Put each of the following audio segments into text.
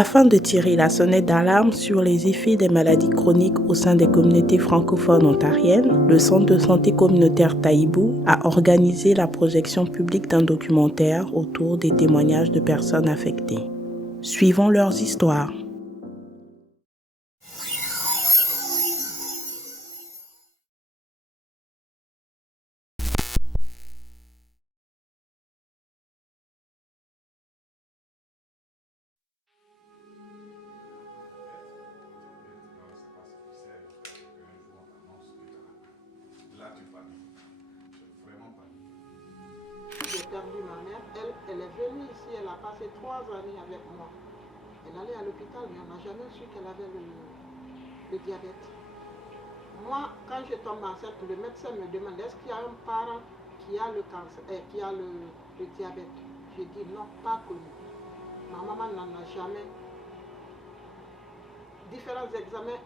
Afin de tirer la sonnette d'alarme sur les effets des maladies chroniques au sein des communautés francophones ontariennes, le Centre de santé communautaire Taïbou a organisé la projection publique d'un documentaire autour des témoignages de personnes affectées. Suivons leurs histoires. J'ai perdu ma mère. Elle est venue ici, elle a passé 3 années avec moi. Elle allait à l'hôpital, mais on n'a jamais su qu'elle avait le diabète. Moi, quand je tombe enceinte, le médecin me demande est-ce qu'il y a un parent qui a le cancer, qui a le diabète. Je dis non, pas connu. Ma maman n'en a jamais. Différents examens,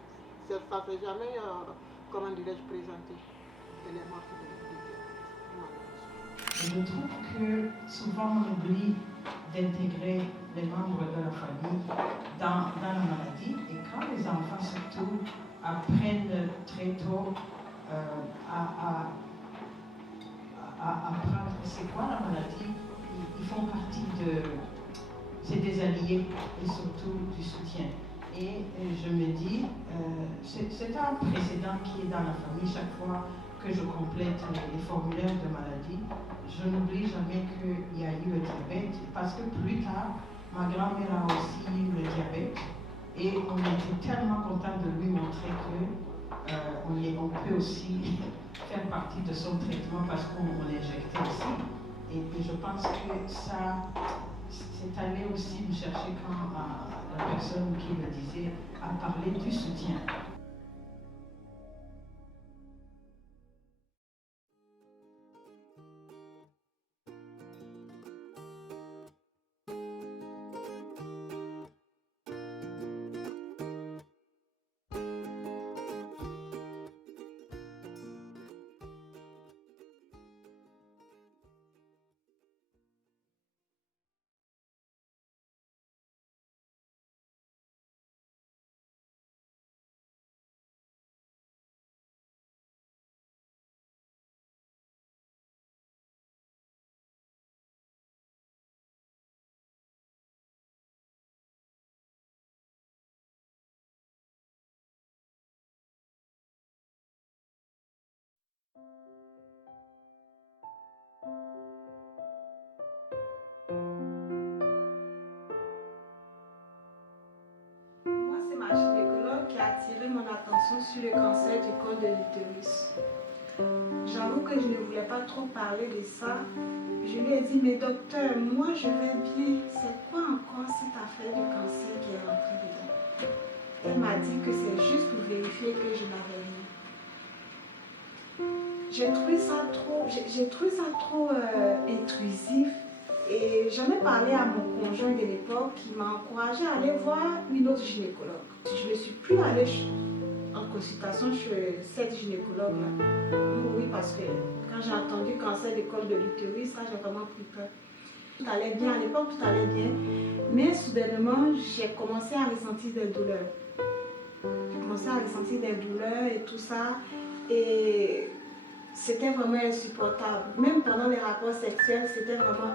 ça ne s'est jamais, comment dirais-je, présenté. Elle est morte de diabète. Je trouve que souvent on oublie d'intégrer les membres de la famille dans la maladie, et quand les enfants surtout apprennent très tôt à apprendre c'est quoi la maladie, ils font partie c'est des alliés et surtout du soutien. Et je me dis, c'est un précédent qui est dans la famille. Chaque fois que je complète les formulaires de maladie, je n'oublie jamais qu'il y a eu le diabète, parce que plus tard, ma grand-mère a aussi eu le diabète, et on était tellement contents de lui montrer qu'on peut aussi faire partie de son traitement parce qu'on l'injectait aussi. Et je pense que ça, c'est allé aussi me chercher quand la personne qui me disait a parlé du soutien. Moi, c'est ma gynécologue qui a attiré mon attention sur le cancer du col de l'utérus. J'avoue que je ne voulais pas trop parler de ça. Je lui ai dit, mais docteur, moi je vais bien. C'est quoi encore cette affaire du cancer qui est rentrée dedans? Elle m'a dit que c'est juste pour vérifier que je n'avais rien. J'ai trouvé ça trop intrusif. Et j'en ai parlé à mon conjoint de l'époque qui m'a encouragé à aller voir une autre gynécologue. Je ne suis plus allée en consultation chez cette gynécologue-là. Oui, parce que quand j'ai entendu cancer du col de l'utérus, ça j'ai vraiment pris peur. Tout allait bien, à l'époque tout allait bien, mais soudainement j'ai commencé à ressentir des douleurs. J'ai commencé à ressentir des douleurs et tout ça, et c'était vraiment insupportable. Même pendant les rapports sexuels, c'était vraiment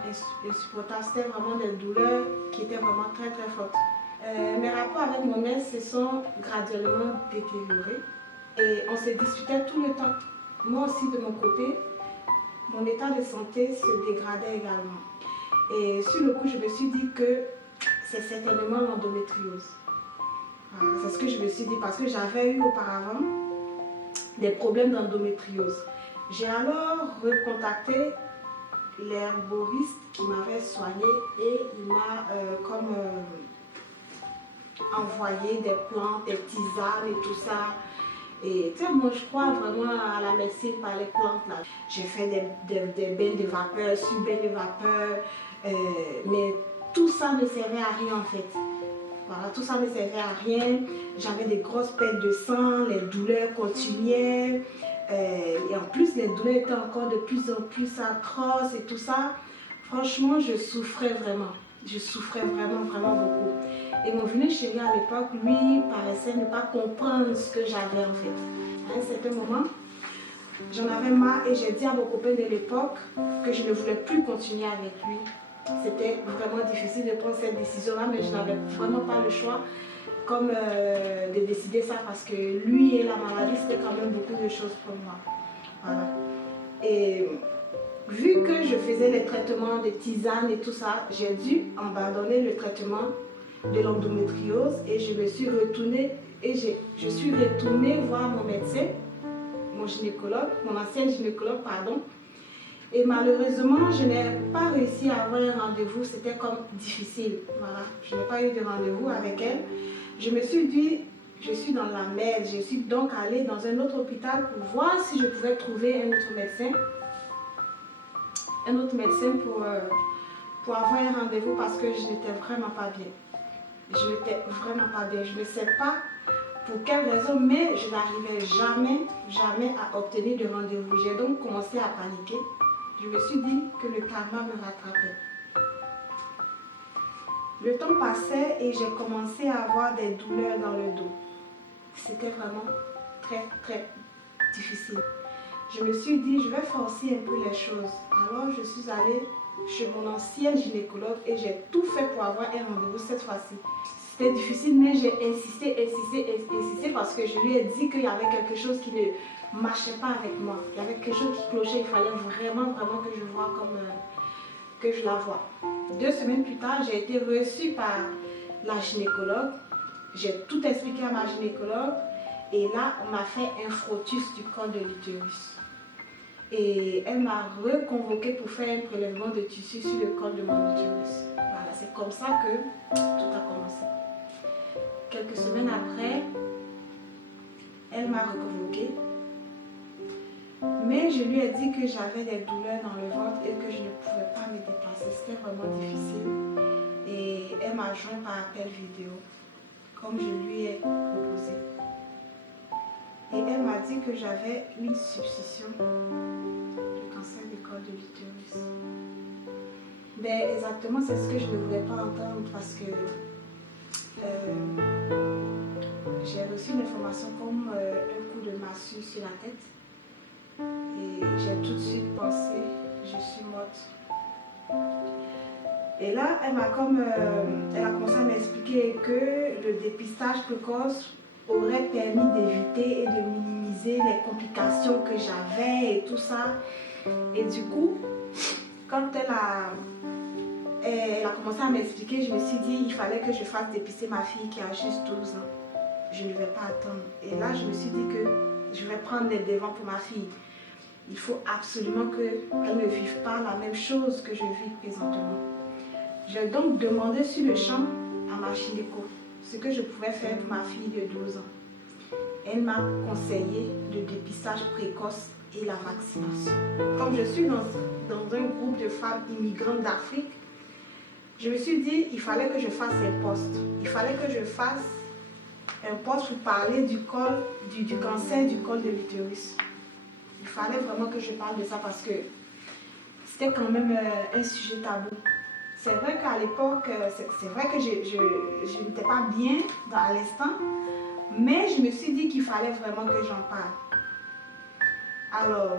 insupportable. C'était vraiment des douleurs qui étaient vraiment très très fortes. Mes rapports avec mon ex se sont graduellement détériorés et on se disputait tout le temps. Moi aussi de mon côté, mon état de santé se dégradait également. Et sur le coup, je me suis dit que c'est certainement l'endométriose. C'est ce que je me suis dit parce que j'avais eu auparavant des problèmes d'endométriose. J'ai alors recontacté l'herboriste qui m'avait soigné et il m'a envoyé des plantes, des tisanes et tout ça. Et tu sais, moi je crois vraiment à la médecine par les plantes là. J'ai fait des bains de vapeur, sur bains de vapeur, mais tout ça ne servait à rien en fait. Voilà, tout ça ne servait à rien. J'avais des grosses pertes de sang, les douleurs continuaient. Et en plus, les douleurs étaient encore de plus en plus atroces et tout ça. Franchement, je souffrais vraiment. Je souffrais vraiment, vraiment beaucoup. Et mon venue chéri à l'époque, lui, paraissait ne pas comprendre ce que j'avais en fait. À un certain moment, j'en avais marre et j'ai dit à mon copain de l'époque que je ne voulais plus continuer avec lui. C'était vraiment difficile de prendre cette décision-là, mais je n'avais vraiment pas le choix comme de décider ça parce que lui et la maladie, c'était quand même beaucoup de choses pour moi. Voilà. Et vu que je faisais les traitements de tisane et tout ça, j'ai dû abandonner le traitement de l'endométriose et je me suis retournée je suis retournée voir mon médecin, mon gynécologue, mon ancien gynécologue, pardon. Et malheureusement, je n'ai pas réussi à avoir un rendez-vous, c'était comme difficile. Voilà, je n'ai pas eu de rendez-vous avec elle. Je me suis dit, je suis dans la merde. Je suis donc allée dans un autre hôpital pour voir si je pouvais trouver un autre médecin. Pour avoir un rendez-vous parce que je n'étais vraiment pas bien. Je n'étais vraiment pas bien. Je ne sais pas pour quelle raison, mais je n'arrivais jamais à obtenir de rendez-vous. J'ai donc commencé à paniquer. Je me suis dit que le karma me rattrapait. Le temps passait et j'ai commencé à avoir des douleurs dans le dos. C'était vraiment très difficile. Je me suis dit, je vais forcer un peu les choses. Alors je suis allée chez mon ancien gynécologue et j'ai tout fait pour avoir un rendez-vous cette fois-ci. C'était difficile, mais j'ai insisté parce que je lui ai dit qu'il y avait quelque chose qui ne marchait pas avec moi. Il y avait quelque chose qui clochait, il fallait vraiment que je vois comme que je la vois. 2 semaines plus tard, j'ai été reçue par la gynécologue. J'ai tout expliqué à ma gynécologue et là, on m'a fait un frottus du col de l'utérus. Et elle m'a reconvoqué pour faire un prélèvement de tissu sur le col de mon utérus. Voilà, c'est comme ça que tout a commencé. Quelques semaines après, elle m'a reconvoqué. Mais je lui ai dit que j'avais des douleurs dans le ventre et que je ne pouvais pas me déplacer. C'était vraiment difficile. Et elle m'a joint par appel vidéo, comme je lui ai proposé. Et elle m'a dit que j'avais une substitution de cancer du col de l'utérus. Mais exactement, c'est ce que je ne voulais pas entendre parce que j'ai reçu une information comme un coup de massue sur la tête. Et j'ai tout de suite pensé, je suis morte. Et là, elle a commencé à m'expliquer que le dépistage précoce aurait permis d'éviter et de minimiser les complications que j'avais et tout ça. Et du coup, quand elle a commencé à m'expliquer, je me suis dit il fallait que je fasse dépister ma fille qui a juste 12 ans. Je ne vais pas attendre. Et là, je me suis dit que je vais prendre les devants pour ma fille. Il faut absolument qu'elle ne vive pas la même chose que je vis présentement. J'ai donc demandé sur le champ à ma gynéco ce que je pouvais faire pour ma fille de 12 ans. Elle m'a conseillé le dépistage précoce et la vaccination. Comme je suis dans un groupe de femmes immigrantes d'Afrique, je me suis dit il fallait que je fasse un post. Il fallait que je fasse un post pour parler du cancer du col de l'utérus. Il fallait vraiment que je parle de ça parce que c'était quand même un sujet tabou. C'est vrai qu'à l'époque, c'est vrai que je n'étais pas bien à l'instant, mais je me suis dit qu'il fallait vraiment que j'en parle. Alors,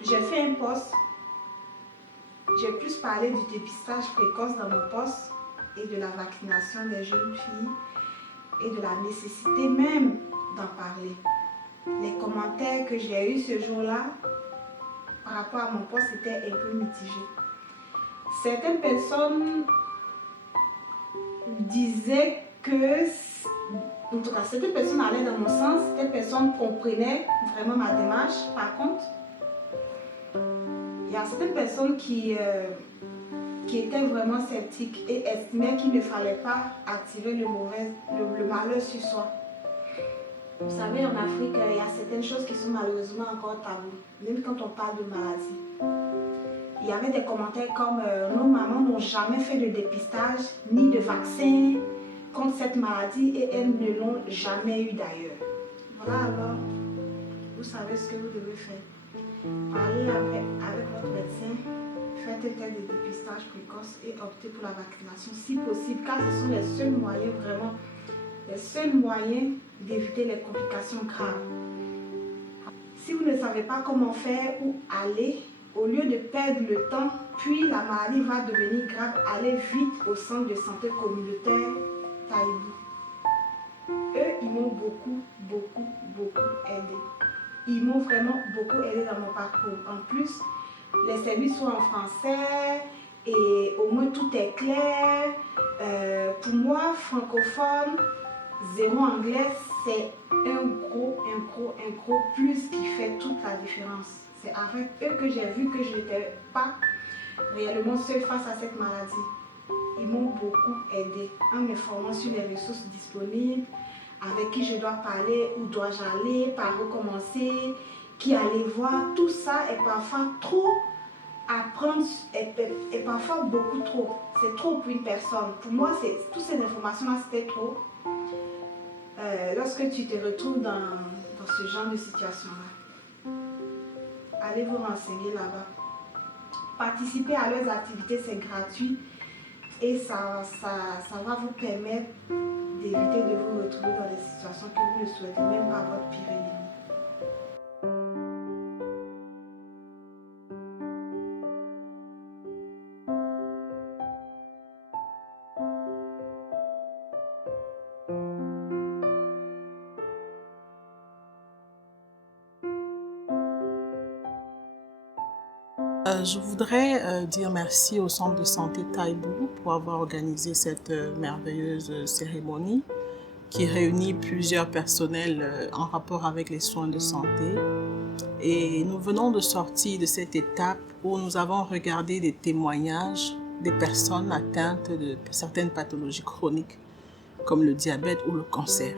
j'ai fait un post. J'ai plus parlé du dépistage précoce dans mon post et de la vaccination des jeunes filles et de la nécessité même d'en parler. Les commentaires que j'ai eus ce jour-là par rapport à mon post étaient un peu mitigés. Certaines personnes disaient que, en tout cas, certaines personnes allaient dans mon sens, certaines personnes comprenaient vraiment ma démarche. Par contre, il y a certaines personnes qui étaient vraiment sceptiques et estimaient qu'il ne fallait pas attirer le malheur sur soi. Vous savez, en Afrique, il y a certaines choses qui sont malheureusement encore taboues, même quand on parle de maladie. Il y avait des commentaires comme nos mamans n'ont jamais fait de dépistage ni de vaccin contre cette maladie et elles ne l'ont jamais eu d'ailleurs. Voilà, alors, vous savez ce que vous devez faire. Parlez avec votre médecin, faire tel test de dépistage précoce et opter pour la vaccination si possible, car ce sont les seuls moyens, vraiment, les seuls moyens d'éviter les complications graves. Si vous ne savez pas comment faire ou aller, au lieu de perdre le temps, puis la maladie va devenir grave, allez vite au centre de santé communautaire Taïbou. Eux, ils m'ont beaucoup aidé. Ils m'ont vraiment beaucoup aidé dans mon parcours. En plus, les services sont en français et au moins tout est clair. Pour moi, francophone, zéro anglais, c'est un gros plus qui fait toute la différence. C'est avec eux que j'ai vu que je n'étais pas réellement seule face à cette maladie. Ils m'ont beaucoup aidé en m'informant sur les ressources disponibles, avec qui je dois parler, où dois-je aller, par où commencer, qui aller voir. Tout ça est parfois trop à prendre, est parfois beaucoup trop. C'est trop pour une personne. Pour moi, toutes ces informations-là, c'était trop. Lorsque tu te retrouves dans ce genre de situation-là, allez vous renseigner là-bas. Participer à leurs activités, c'est gratuit et ça va vous permettre d'éviter de vous retrouver dans des situations que vous ne souhaitez même pas à votre pire ennemi. Je voudrais dire merci au Centre de santé Taïbou pour avoir organisé cette merveilleuse cérémonie qui réunit plusieurs personnels en rapport avec les soins de santé. Et nous venons de sortir de cette étape où nous avons regardé des témoignages des personnes atteintes de certaines pathologies chroniques comme le diabète ou le cancer.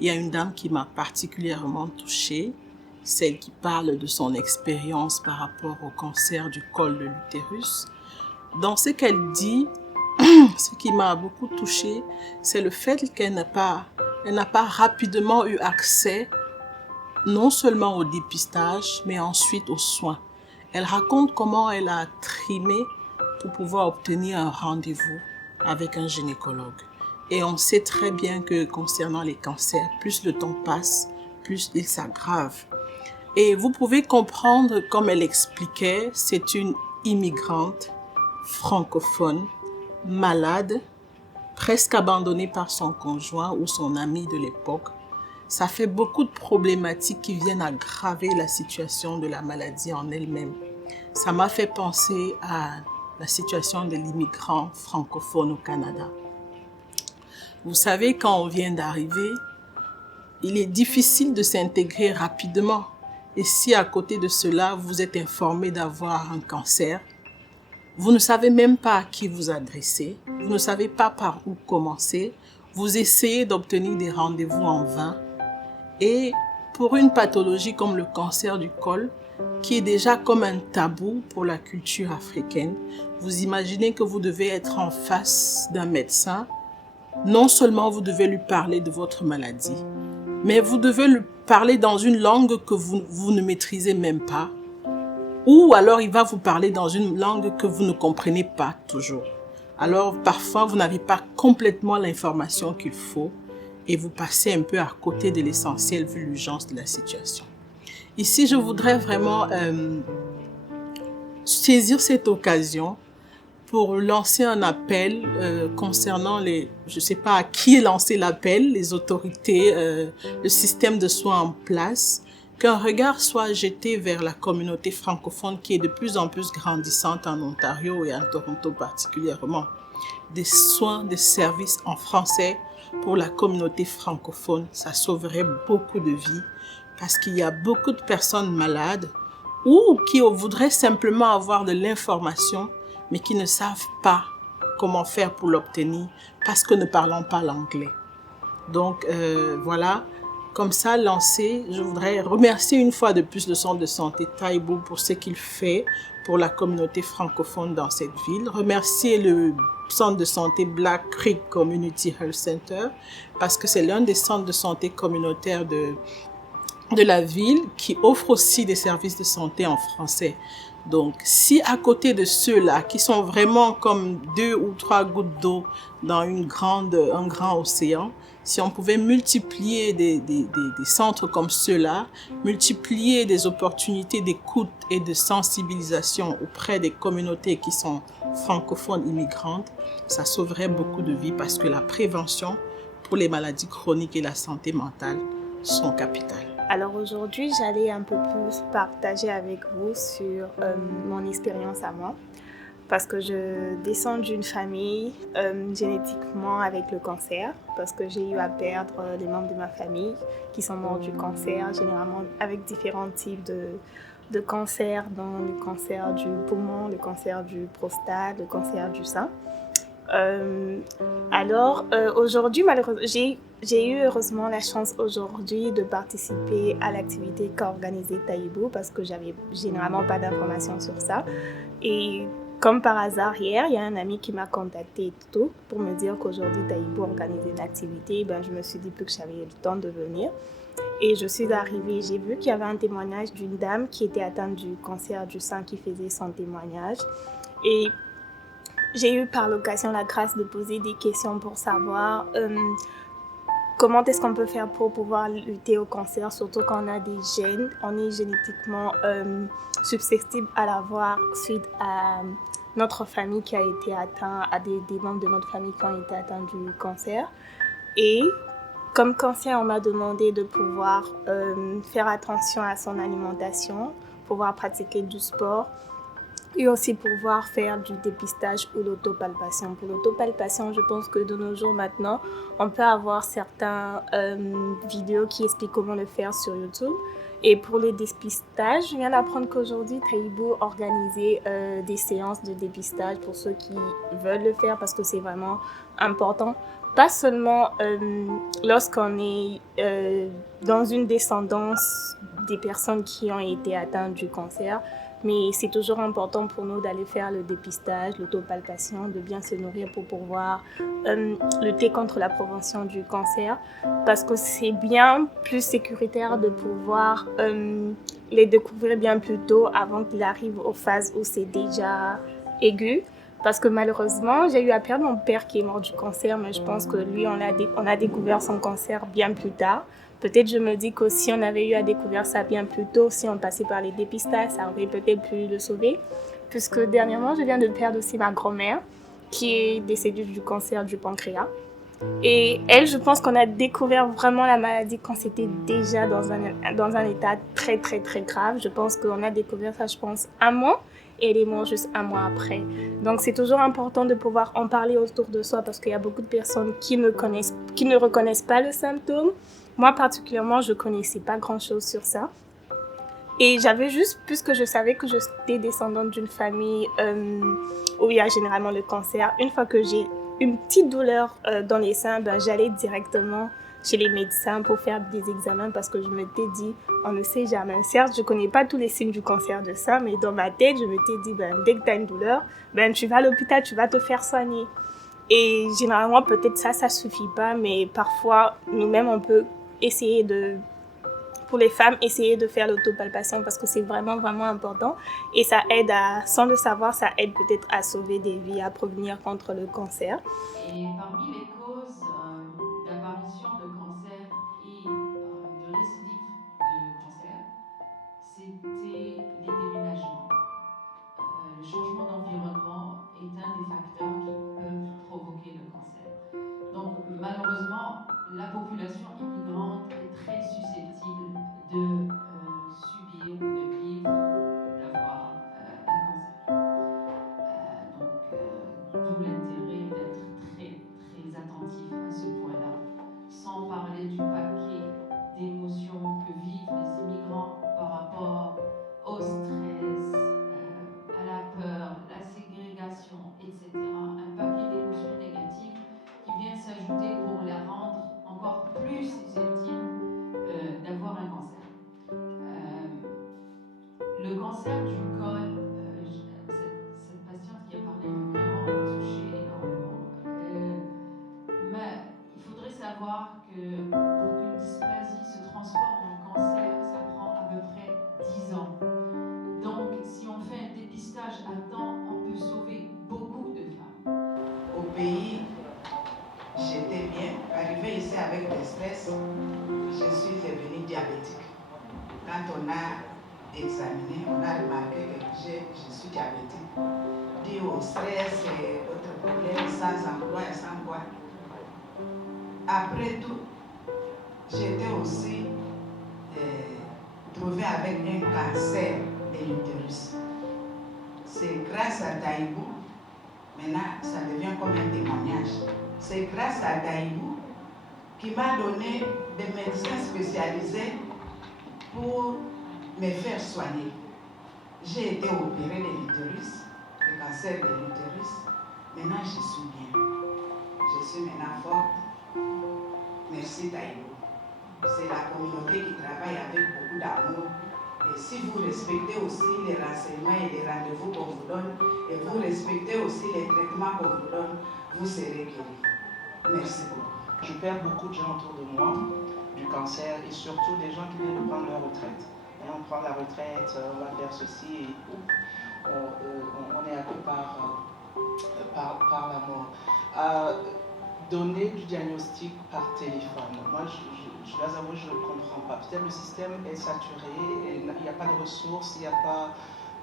Il y a une dame qui m'a particulièrement touchée, celle qui parle de son expérience par rapport au cancer du col de l'utérus. Dans ce qu'elle dit, ce qui m'a beaucoup touchée, c'est le fait qu'elle n'a pas rapidement eu accès non seulement au dépistage, mais ensuite aux soins. Elle raconte comment elle a trimé pour pouvoir obtenir un rendez-vous avec un gynécologue. Et on sait très bien que concernant les cancers, plus le temps passe, plus ils s'aggravent. Et vous pouvez comprendre, comme elle expliquait, c'est une immigrante francophone, malade, presque abandonnée par son conjoint ou son ami de l'époque. Ça fait beaucoup de problématiques qui viennent aggraver la situation de la maladie en elle-même. Ça m'a fait penser à la situation de l'immigrant francophone au Canada. Vous savez, quand on vient d'arriver, il est difficile de s'intégrer rapidement. Et si à côté de cela, vous êtes informé d'avoir un cancer, vous ne savez même pas à qui vous adresser, vous ne savez pas par où commencer, vous essayez d'obtenir des rendez-vous en vain. Et pour une pathologie comme le cancer du col, qui est déjà comme un tabou pour la culture africaine, vous imaginez que vous devez être en face d'un médecin. Non seulement vous devez lui parler de votre maladie, mais vous devez lui parler dans une langue que vous ne maîtrisez même pas. Ou alors il va vous parler dans une langue que vous ne comprenez pas toujours. Alors parfois vous n'avez pas complètement l'information qu'il faut et vous passez un peu à côté de l'essentiel vu l'urgence de la situation. Ici je voudrais vraiment saisir cette occasion pour lancer un appel concernant je ne sais pas à qui lancer l'appel, les autorités, le système de soins en place, qu'un regard soit jeté vers la communauté francophone qui est de plus en plus grandissante en Ontario et à Toronto particulièrement. Des soins, des services en français pour la communauté francophone, ça sauverait beaucoup de vies parce qu'il y a beaucoup de personnes malades ou qui voudraient simplement avoir de l'information mais qui ne savent pas comment faire pour l'obtenir parce que ne parlons pas l'anglais. Donc voilà, comme ça lancé, je voudrais remercier une fois de plus le Centre de santé Taïbou pour ce qu'il fait pour la communauté francophone dans cette ville. Remercier le Centre de santé Black Creek Community Health Center parce que c'est l'un des centres de santé communautaires de la ville qui offre aussi des services de santé en français. Donc, si à côté de ceux-là, qui sont vraiment comme 2 ou 3 gouttes d'eau dans un grand océan, si on pouvait multiplier des centres comme ceux-là, multiplier des opportunités d'écoute et de sensibilisation auprès des communautés qui sont francophones immigrantes, ça sauverait beaucoup de vies parce que la prévention pour les maladies chroniques et la santé mentale sont capitales. Alors aujourd'hui, j'allais un peu plus partager avec vous sur mon expérience à moi. Parce que je descends d'une famille génétiquement avec le cancer, parce que j'ai eu à perdre les membres de ma famille qui sont morts du cancer, généralement avec différents types de cancers, dont le cancer du poumon, le cancer du prostate, le cancer du sein. Aujourd'hui, malheureusement, j'ai eu heureusement la chance aujourd'hui de participer à l'activité qu'a organisée Taïbou parce que j'avais généralement pas d'informations sur ça. Et comme par hasard, hier, il y a un ami qui m'a contacté et tout pour me dire qu'aujourd'hui Taïbou organisait une activité. Je me suis dit plus que j'avais le temps de venir. Et je suis arrivée, j'ai vu qu'il y avait un témoignage d'une dame qui était atteinte du cancer du sein qui faisait son témoignage. Et j'ai eu par l'occasion la grâce de poser des questions pour savoir comment est-ce qu'on peut faire pour pouvoir lutter au cancer, surtout quand on a des gènes, on est génétiquement susceptible à l'avoir suite à notre famille qui a été atteinte, à des membres de notre famille qui ont été atteints du cancer. Et comme cancer, on m'a demandé de pouvoir faire attention à son alimentation, pouvoir pratiquer du sport, et aussi pouvoir faire du dépistage ou l'autopalpation. Pour l'autopalpation, je pense que de nos jours maintenant, on peut avoir certaines vidéos qui expliquent comment le faire sur YouTube. Et pour le dépistage, je viens d'apprendre qu'aujourd'hui, Taïbou organisait des séances de dépistage pour ceux qui veulent le faire parce que c'est vraiment important. Pas seulement lorsqu'on est dans une descendance des personnes qui ont été atteintes du cancer, mais c'est toujours important pour nous d'aller faire le dépistage, l'autopalpation, de bien se nourrir pour pouvoir lutter contre la prévention du cancer. Parce que c'est bien plus sécuritaire de pouvoir les découvrir bien plus tôt avant qu'il arrive aux phases où c'est déjà aigu. Parce que malheureusement, j'ai eu à perdre mon père qui est mort du cancer, mais je pense que lui, on a découvert son cancer bien plus tard. Peut-être je me dis que si on avait eu à découvrir ça bien plus tôt, si on passait par les dépistages, ça aurait peut-être pu le sauver. Puisque dernièrement, je viens de perdre aussi ma grand-mère qui est décédée du cancer du pancréas. Et elle, je pense qu'on a découvert vraiment la maladie quand c'était déjà dans un état très, très, très grave. Je pense qu'on a découvert ça, un mois. Et elle est morte juste un mois après. Donc c'est toujours important de pouvoir en parler autour de soi parce qu'il y a beaucoup de personnes qui ne reconnaissent pas le symptôme. Moi particulièrement, je ne connaissais pas grand-chose sur ça. Et j'avais juste, puisque je savais que j'étais descendante d'une famille où il y a généralement le cancer, une fois que j'ai une petite douleur dans les seins, j'allais directement chez les médecins pour faire des examens parce que je m'étais dit, on ne sait jamais. Certes, je ne connais pas tous les signes du cancer de sein, mais dans ma tête, je m'étais dit, dès que tu as une douleur, tu vas à l'hôpital, tu vas te faire soigner. Et généralement, peut-être ça ne suffit pas, mais parfois, nous-mêmes, on peut essayer pour les femmes, essayer de faire l'autopalpation parce que c'est vraiment, vraiment important. Et ça aide sans le savoir, ça aide peut-être à sauver des vies, à prévenir contre le cancer. Et parmi les causes d'apparition de cancer et de récidive de cancer, c'était les déménagements. Le changement d'environnement est un des facteurs qui peuvent provoquer le cancer. Donc malheureusement, la population immigrante est très susceptible de subir ou de vivre, d'avoir un cancer. D'où l'intérêt d'être très, très attentif à ce point-là, sans parler du paquet d'émotions que vivent les immigrants par rapport au stress, à la peur, la ségrégation, etc. Un paquet d'émotions négatives qui vient s'ajouter pour les rendre encore plus susceptibles d'avoir un cancer. Le cancer du col, cette patiente qui a parlé m'a vraiment touchée énormément. Mais il faudrait savoir que pour qu'une dysplasie se transforme en cancer, ça prend à peu près 10 ans. Donc, si on fait un commencé avec le stress, je suis devenue diabétique. Quand on a examiné, on a remarqué que je suis diabétique. Dû au stress et d'autres problèmes, sans emploi et sans quoi. Après tout, j'étais aussi trouvée avec un cancer de l'utérus. C'est grâce à Taïbou, maintenant ça devient comme un témoignage. C'est grâce à Taïbou qui m'a donné des médecins spécialisés pour me faire soigner. J'ai été opérée de l'utérus, le cancer de l'utérus. Maintenant je suis bien. Je suis maintenant forte. Merci Taïbou. C'est la communauté qui travaille avec beaucoup d'amour. Et si vous respectez aussi les renseignements et les rendez-vous qu'on vous donne, et vous respectez aussi les traitements qu'on vous donne, vous serez guéris. Merci beaucoup. Je perds beaucoup de gens autour de moi du cancer et surtout des gens qui viennent de prendre leur retraite. Et on prend la retraite, on va faire ceci et on est happé par la mort. Donner du diagnostic par téléphone. Moi, je dois avouer, je ne comprends pas. Peut-être le système est saturé, et il n'y a pas de ressources, il n'y a pas...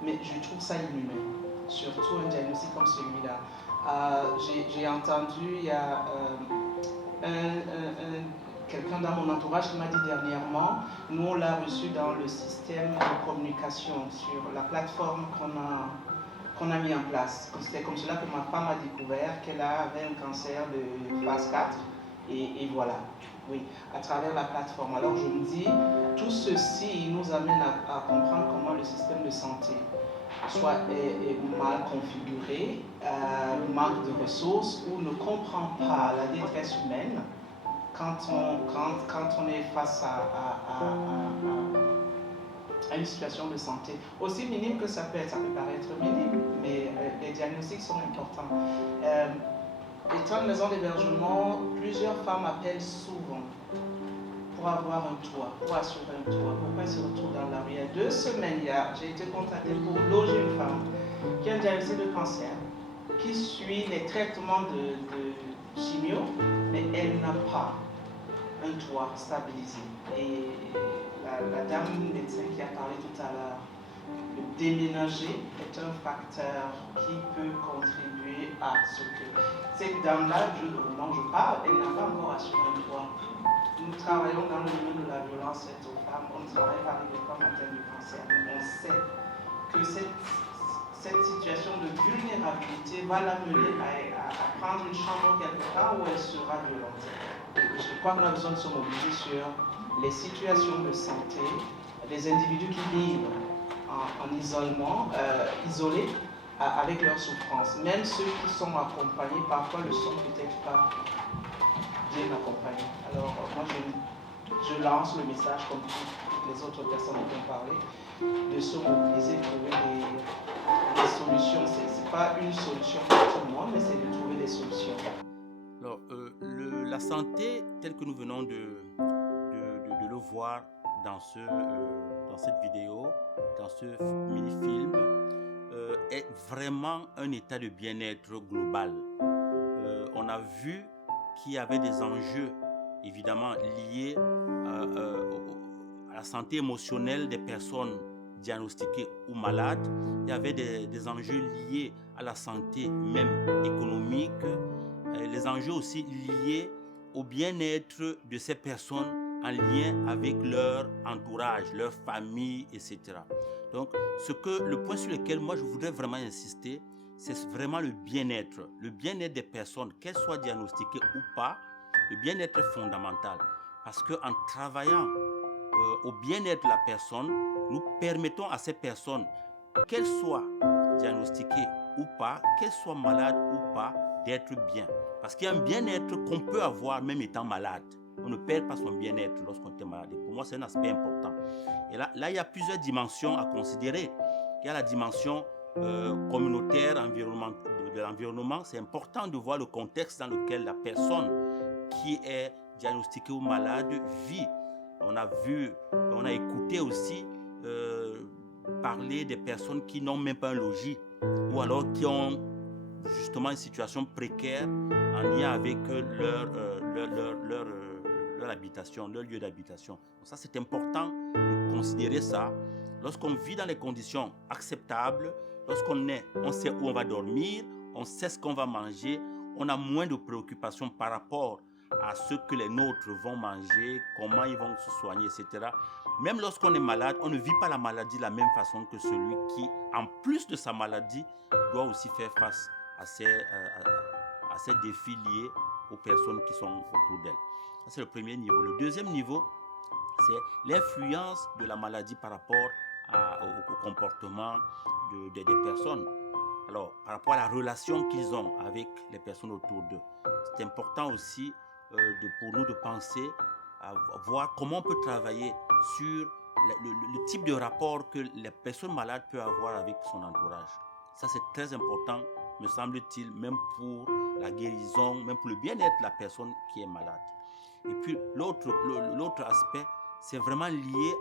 Mais je trouve ça inhumain, surtout un diagnostic comme celui-là. J'ai entendu, il y a quelqu'un dans mon entourage qui m'a dit dernièrement, nous on l'a reçu dans le système de communication sur la plateforme qu'on a mis en place. C'était comme cela que ma femme a découvert qu'elle avait un cancer de phase 4 et voilà, oui, à travers la plateforme. Alors je me dis, tout ceci nous amène à comprendre comment le système de santé soit est mal configuré, manque de ressources ou ne comprend pas la détresse humaine quand on est face à une situation de santé. Aussi minime que ça peut paraître minime, mais les diagnostics sont importants. Étant une maison d'hébergement, plusieurs femmes appellent souvent pour avoir un toit, pour assurer un toit, pour pas se retrouver dans la rue. Il y a 2 semaines, j'ai été contactée pour loger une femme qui a un diagnostic de cancer, qui suit les traitements de chimio, mais elle n'a pas un toit stabilisé. Et la dame médecin qui a parlé tout à l'heure, déménager est un facteur qui peut contribuer à ce que cette dame-là, au moment où je parle, elle n'a pas encore assuré un toit. Nous travaillons dans le domaine de la violence faite aux femmes, on travaille avec les femmes atteintes du cancer, mais on sait que cette situation de vulnérabilité va l'amener à prendre une chambre quelque part où elle sera violentée. Je crois qu'on a besoin de se mobiliser sur les situations de santé des individus qui vivent en isolement, isolés avec leur souffrance. Même ceux qui sont accompagnés, parfois ne sont peut-être pas bien accompagnés. Alors moi je lance le message, comme toutes les autres personnes qui ont parlé, de se mobiliser, de trouver des solutions. Ce n'est pas une solution pour tout le monde, mais c'est de trouver des solutions. Alors, la santé, telle que nous venons de le voir dans cette vidéo, dans ce mini-film, est vraiment un état de bien-être global. On a vu qu'il y avait des enjeux, évidemment, liés à la santé émotionnelle des personnes diagnostiquées ou malades. Il y avait des enjeux liés à la santé même économique, les enjeux aussi liés au bien-être de ces personnes en lien avec leur entourage, leur famille, etc. Donc, le point sur lequel moi je voudrais vraiment insister, c'est vraiment le bien-être des personnes, qu'elles soient diagnostiquées ou pas. Le bien-être est fondamental parce qu'en travaillant au bien-être de la personne, nous permettons à ces personnes, qu'elles soient diagnostiquées ou pas, qu'elles soient malades ou pas, d'être bien. Parce qu'il y a un bien-être qu'on peut avoir même étant malade. On ne perd pas son bien-être lorsqu'on est malade. Pour moi, c'est un aspect important. Et là, il y a plusieurs dimensions à considérer. Il y a la dimension communautaire, de l'environnement. C'est important de voir le contexte dans lequel la personne qui est diagnostiquée ou malade vit. On a écouté aussi parler des personnes qui n'ont même pas un logis ou alors qui ont justement une situation précaire en lien avec habitation, leur lieu d'habitation. Donc ça, c'est important de considérer ça. Lorsqu'on vit dans les conditions acceptables, on sait où on va dormir, on sait ce qu'on va manger, on a moins de préoccupations par rapport à ce que les nôtres vont manger, comment ils vont se soigner, etc. Même lorsqu'on est malade, on ne vit pas la maladie de la même façon que celui qui, en plus de sa maladie, doit aussi faire face à ces défis liés aux personnes qui sont autour d'elle. Ça, c'est le premier niveau. Le deuxième niveau, c'est l'influence de la maladie par rapport au comportement des personnes. Alors, par rapport à la relation qu'ils ont avec les personnes autour d'eux. C'est important aussi pour nous de penser à voir comment on peut travailler sur le type de rapport que les personnes malades peuvent avoir avec son entourage. Ça, c'est très important, me semble-t-il, même pour la guérison, même pour le bien-être de la personne qui est malade. Et puis, l'autre aspect, c'est vraiment lié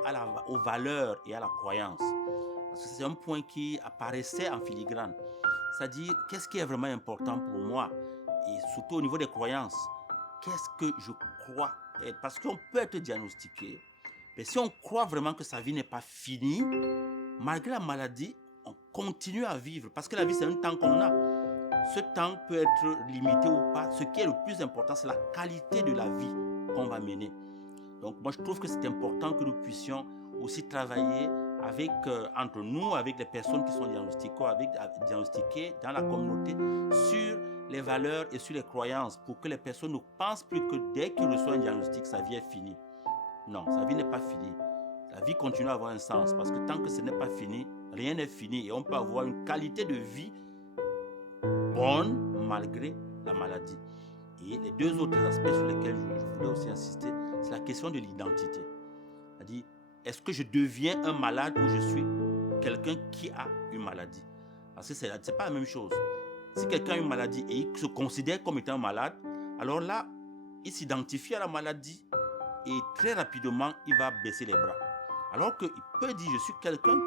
aux valeurs et à la croyance. Parce que c'est un point qui apparaissait en filigrane. C'est-à-dire, qu'est-ce qui est vraiment important pour moi? Et surtout au niveau des croyances, qu'est-ce que je crois être? Parce qu'on peut être diagnostiqué, mais si on croit vraiment que sa vie n'est pas finie, malgré la maladie, on continue à vivre. Parce que la vie, c'est un temps qu'on a. Ce temps peut être limité ou pas. Ce qui est le plus important, c'est la qualité de la vie qu'on va mener. Donc, moi, je trouve que c'est important que nous puissions aussi travailler entre nous, avec les personnes qui sont diagnostiquées dans la communauté, sur les valeurs et sur les croyances, pour que les personnes ne pensent plus que dès qu'ils reçoivent un diagnostic, sa vie est finie. Non, sa vie n'est pas finie. La vie continue à avoir un sens, parce que tant que ce n'est pas fini, rien n'est fini, et on peut avoir une qualité de vie bonne malgré la maladie. Et les deux autres aspects sur lesquels je voudrais aussi insister, c'est la question de l'identité. C'est-à-dire, est-ce que je deviens un malade ou je suis quelqu'un qui a une maladie? Parce que c'est pas la même chose. Si quelqu'un a une maladie et il se considère comme étant malade, alors là, il s'identifie à la maladie et très rapidement, il va baisser les bras. Alors qu'il peut dire, je suis quelqu'un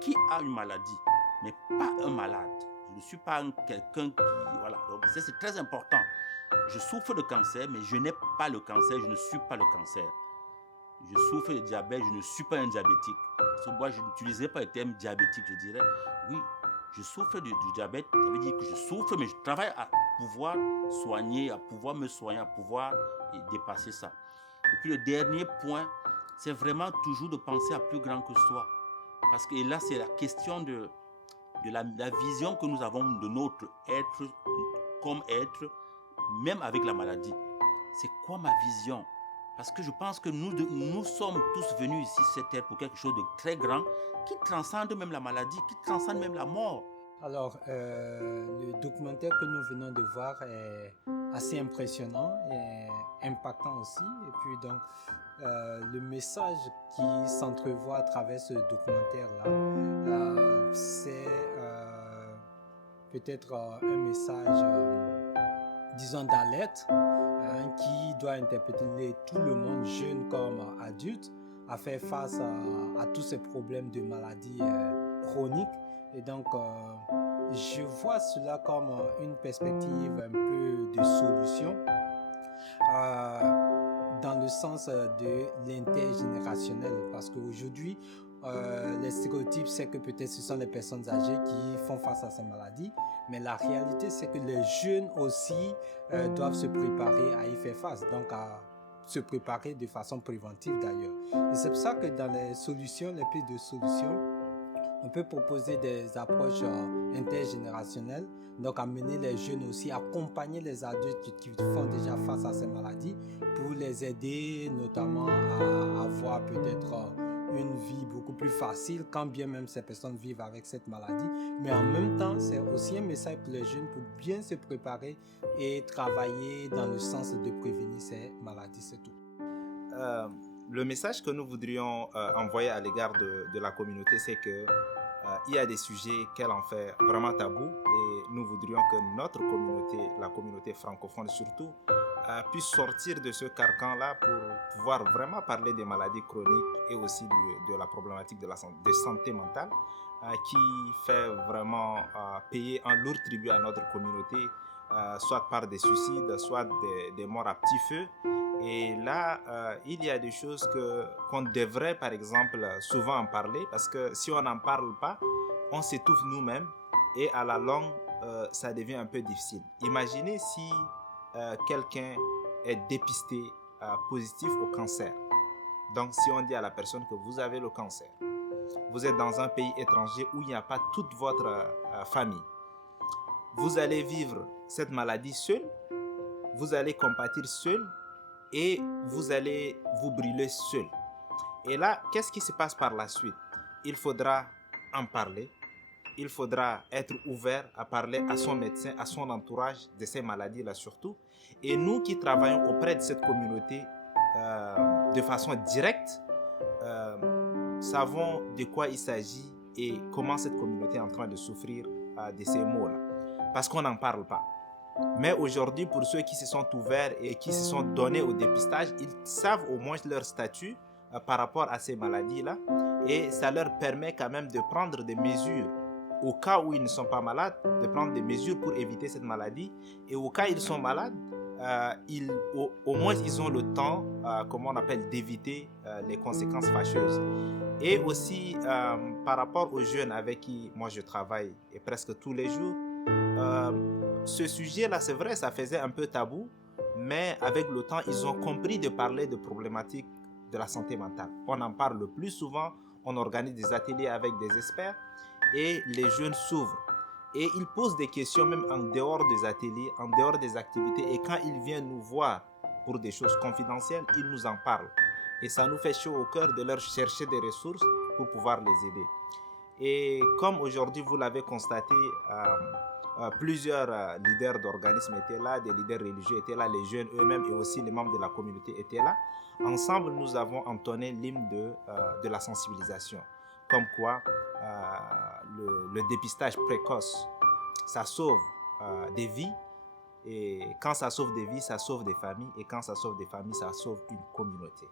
qui a une maladie, mais pas un malade. Je ne suis pas quelqu'un qui... Voilà, donc c'est très important. Je souffre de cancer, mais je n'ai pas le cancer, je ne suis pas le cancer. Je souffre de diabète, je ne suis pas un diabétique. Parce que moi, je n'utiliserai pas le terme diabétique, je dirais, oui, je souffre du diabète, ça veut dire que je souffre, mais je travaille à pouvoir soigner, à pouvoir me soigner, à pouvoir dépasser ça. Et puis le dernier point, c'est vraiment toujours de penser à plus grand que soi. Parce que là, c'est la question de la vision que nous avons de notre être comme être, même avec la maladie. C'est quoi ma vision? Parce que je pense que nous sommes tous venus ici sur cette terre pour quelque chose de très grand, qui transcende même la maladie, qui transcende même la mort. Alors, le documentaire que nous venons de voir est assez impressionnant et impactant aussi. Et puis donc, le message qui s'entrevoit à travers ce documentaire-là, c'est peut-être un message, disons, d'alerte, qui doit interpeller tout le monde, jeune comme adulte, à faire face à tous ces problèmes de maladies chroniques. Et donc, je vois cela comme une perspective un peu de solution dans le sens de l'intergénérationnel. Parce qu'aujourd'hui, les stéréotypes, c'est que peut-être ce sont les personnes âgées qui font face à ces maladies. Mais la réalité, c'est que les jeunes aussi doivent se préparer à y faire face. Donc, à se préparer de façon préventive d'ailleurs. Et c'est pour ça que dans les solutions, les pistes de solutions, on peut proposer des approches intergénérationnelles, donc amener les jeunes aussi, accompagner les adultes qui font déjà face à ces maladies pour les aider notamment à avoir peut-être une vie beaucoup plus facile quand bien même ces personnes vivent avec cette maladie. Mais en même temps, c'est aussi un message pour les jeunes pour bien se préparer et travailler dans le sens de prévenir ces maladies, c'est tout. Le message que nous voudrions envoyer à l'égard de la communauté, c'est que il y a des sujets qu'elle en fait vraiment tabou et nous voudrions que notre communauté, la communauté francophone surtout, puisse sortir de ce carcan-là pour pouvoir vraiment parler des maladies chroniques et aussi de la problématique de santé mentale qui fait vraiment payer un lourd tribut à notre communauté soit par des suicides, soit des morts à petit feu. Et là, il y a des choses qu'on devrait, par exemple, souvent en parler, parce que si on n'en parle pas, on s'étouffe nous-mêmes et à la longue, ça devient un peu difficile. Imaginez si quelqu'un est dépisté positif au cancer. Donc, si on dit à la personne que vous avez le cancer, vous êtes dans un pays étranger où il n'y a pas toute votre famille, vous allez vivre cette maladie seul, vous allez compatir seul et vous allez vous brûler seul. Et là, qu'est-ce qui se passe par la suite? Il faudra en parler, il faudra être ouvert à parler à son médecin, à son entourage de ces maladies-là surtout. Et nous qui travaillons auprès de cette communauté de façon directe, savons de quoi il s'agit et comment cette communauté est en train de souffrir de ces maux-là. Parce qu'on n'en parle pas. Mais aujourd'hui, pour ceux qui se sont ouverts et qui se sont donnés au dépistage, ils savent au moins leur statut par rapport à ces maladies-là. Et ça leur permet quand même de prendre des mesures au cas où ils ne sont pas malades, de prendre des mesures pour éviter cette maladie. Et au cas où ils sont malades, au moins ils ont le temps, comment on appelle, d'éviter les conséquences fâcheuses. Et aussi, par rapport aux jeunes avec qui moi je travaille et presque tous les jours, ce sujet-là, c'est vrai, ça faisait un peu tabou, mais avec le temps, ils ont compris de parler de problématiques de la santé mentale. On en parle le plus souvent, on organise des ateliers avec des experts et les jeunes s'ouvrent. Et ils posent des questions même en dehors des ateliers, en dehors des activités. Et quand ils viennent nous voir pour des choses confidentielles, ils nous en parlent. Et ça nous fait chaud au cœur de leur chercher des ressources pour pouvoir les aider. Et comme aujourd'hui, vous l'avez constaté, plusieurs leaders d'organismes étaient là, des leaders religieux étaient là, les jeunes eux-mêmes et aussi les membres de la communauté étaient là. Ensemble, nous avons entonné l'hymne de la sensibilisation. Comme quoi, le dépistage précoce, ça sauve des vies. Et quand ça sauve des vies, ça sauve des familles. Et quand ça sauve des familles, ça sauve une communauté.